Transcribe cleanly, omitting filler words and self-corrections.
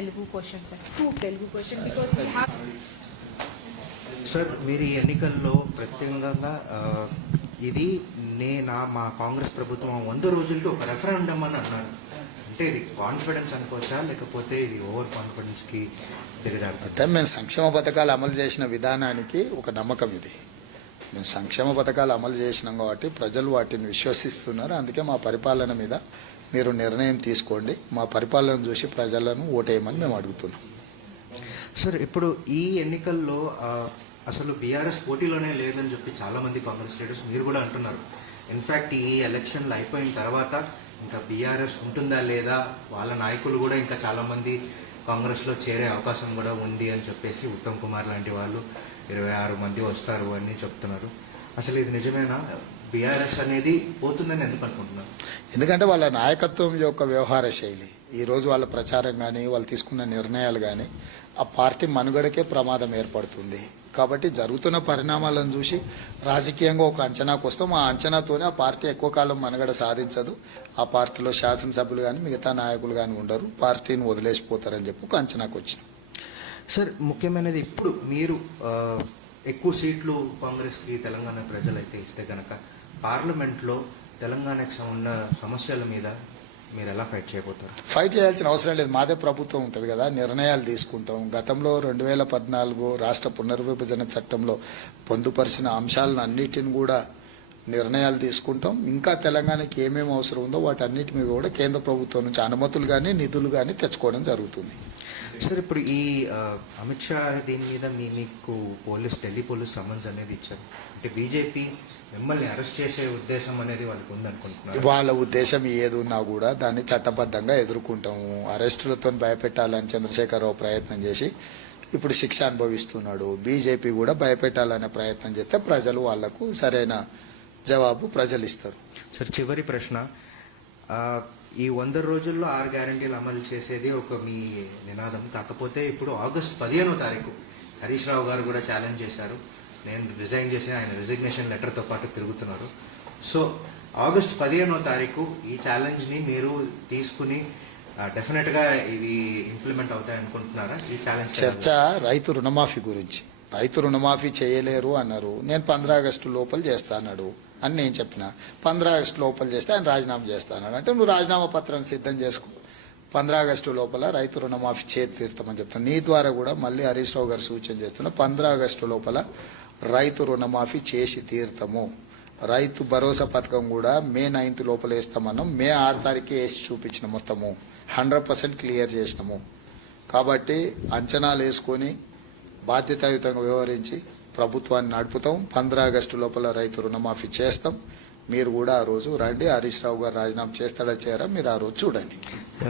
Telugu questions, sir. 2 Telugu questions because we have. Sir మీరు ఈ ఎన్నికల్లో ప్రత్యేకంగా ఇది మా కాంగ్రెస్ ప్రభుత్వం 100 రోజులకి ఒక రెఫరెండం అని అన్నారు. అంటే ఇది కాన్ఫిడెన్స్ అనుకోవచ్చా, లేకపోతే ఇది ఓవర్ కాన్ఫిడెన్స్కి దిగజారుతుంది? మేము సంక్షేమ పథకాలు అమలు చేసిన విధానానికి ఒక నమ్మకం ఇది. మేము సంక్షేమ పథకాలు అమలు చేసినాం కాబట్టి ప్రజలు వాటిని విశ్వసిస్తున్నారు. అందుకే మా పరిపాలన మీద మీరు నిర్ణయం తీసుకోండి, మా పరిపాలన చూసి ప్రజలను ఓటేయమని మేము అడుగుతున్నాం. సార్, ఇప్పుడు ఈ ఎన్నికల్లో అసలు బీఆర్ఎస్ పోటీలోనే లేదని చెప్పి చాలా మంది కాంగ్రెస్ లీడర్స్ మీరు కూడా అంటున్నారు. ఇన్ఫ్యాక్ట్ ఈ ఎలక్షన్లు అయిపోయిన తర్వాత ఇంకా బీఆర్ఎస్ ఉంటుందా లేదా, వాళ్ళ నాయకులు కూడా ఇంకా చాలా మంది కాంగ్రెస్లో చేరే అవకాశం కూడా ఉంది అని చెప్పేసి ఉత్తమ్ కుమార్ లాంటి వాళ్ళు 26 మంది వస్తారు అని చెప్తున్నారు. అసలు ఇది నిజమేనా? బీఆర్ఎస్ అనేది పోతుందని ఎందుకు అనుకుంటున్నారు? ఎందుకంటే వాళ్ళ నాయకత్వం యొక్క వ్యవహార శైలి, ఈరోజు వాళ్ళ ప్రచారం కానీ వాళ్ళు తీసుకున్న నిర్ణయాలు కానీ ఆ పార్టీ మనుగడకే ప్రమాదం ఏర్పడుతుంది. కాబట్టి జరుగుతున్న పరిణామాలను చూసి రాజకీయంగా ఒక అంచనాకు వస్తాం. ఆ అంచనాతోనే ఆ పార్టీ ఎక్కువ కాలం మనుగడ సాధించదు. ఆ పార్టీలో శాసనసభ్యులు కానీ మిగతా నాయకులు కానీ ఉండరు, పార్టీని వదిలేసిపోతారని చెప్పి ఒక అంచనాకు వచ్చినాం. సార్, ముఖ్యమైనది ఇప్పుడు మీరు ఎక్కువ సీట్లు కాంగ్రెస్కి తెలంగాణ ప్రజలైతే ఇస్తే కనుక పార్లమెంట్లో తెలంగాణకు ఉన్న సమస్యల మీద మీరు ఎలా ఫైట్ చేయబోతారు? ఫైట్ చేయాల్సిన అవసరం లేదు, మాదే ప్రభుత్వం ఉంటుంది కదా, నిర్ణయాలు తీసుకుంటాం. గతంలో 2014 రాష్ట్ర పునర్విభజన చట్టంలో పొందుపరిచిన అంశాలను అన్నిటిని కూడా నిర్ణయాలు తీసుకుంటాం. ఇంకా తెలంగాణకి ఏమేమి అవసరం ఉందో వాటన్నిటి మీద కూడా కేంద్ర ప్రభుత్వం నుంచి అనుమతులు కానీ నిధులు కానీ తెచ్చుకోవడం జరుగుతుంది. సార్, ఇప్పుడు ఈ అమిత్ షా దీని మీద మీకు ఢిల్లీ పోలీస్ సమన్స్ అనేది ఇచ్చారు. అంటే బీజేపీ మిమ్మల్ని అరెస్ట్ చేసే ఉద్దేశం అనేది వాళ్ళకి ఉందనుకుంటున్నారు. వాళ్ళ ఉద్దేశం ఏది ఉన్నా కూడా దాన్ని చట్టబద్ధంగా ఎదుర్కొంటాము. అరెస్టులతో భయపెట్టాలని చంద్రశేఖరరావు ప్రయత్నం చేసి ఇప్పుడు శిక్ష అనుభవిస్తున్నాడు. బీజేపీ కూడా భయపెట్టాలనే ప్రయత్నం చేస్తే ప్రజలు వాళ్లకు సరైన జవాబు ప్రజలు ఇస్తారు. సార్, చివరి ప్రశ్న, ఈ 100 రోజుల్లో 6 గ్యారంటీలు అమలు చేసేది ఒక మీ నినాదం. కాకపోతే ఇప్పుడు ఆగస్టు 15వ తారీఖు హరీష్ రావు గారు కూడా ఛాలెంజ్ చేశారు. నేను రిజైన్ చేసిన ఆయన రిజిగ్నేషన్ లెటర్తో పాటు తిరుగుతున్నారు. సో ఆగస్టు 15వ తారీఖు ఈ ఛాలెంజ్ని మీరు తీసుకుని డెఫినెట్గా ఇవి ఇంప్లిమెంట్ అవుతాయి అనుకుంటున్నారా? ఈ ఛాలెంజ్ చర్చ రైతు రుణమాఫీ గురించి. రైతు రుణమాఫీ చేయలేరు అన్నారు, నేను 15 ఆగస్టు లోపల చేస్తా అన్నాడు అని నేను చెప్పిన. 15 ఆగస్టు లోపల చేస్తే ఆయన రాజీనామా చేస్తా అన్నాడు. అంటే నువ్వు రాజీనామా పత్రాన్ని సిద్ధం చేసుకో, 15 ఆగస్టు లోపల రైతు రుణమాఫీ చేతి తీరుతామని చెప్తాను. నీ ద్వారా కూడా మళ్ళీ హరీష్ రావు గారు సూచన చేస్తున్నా, 15 ఆగస్టు లోపల రైతు రుణమాఫీ చేసి తీరుతాము. రైతు భరోసా పథకం కూడా మే 9th లోపల వేస్తామన్నాం. మే 6 తారీఖు వేసి చూపించిన మొత్తము 100% క్లియర్ చేసినాము. కాబట్టి అంచనాలు వేసుకొని బాధ్యతాయుతంగా వ్యవహరించి ప్రభుత్వాన్ని నడుపుతాం. 15 ఆగస్టు లోపల రైతు రుణమాఫీ చేస్తాం. మీరు కూడా ఆ రోజు రండి. హరీష్ రావు గారు రాజీనామా చేస్తాడా చేయరా మీరు ఆ రోజు చూడండి.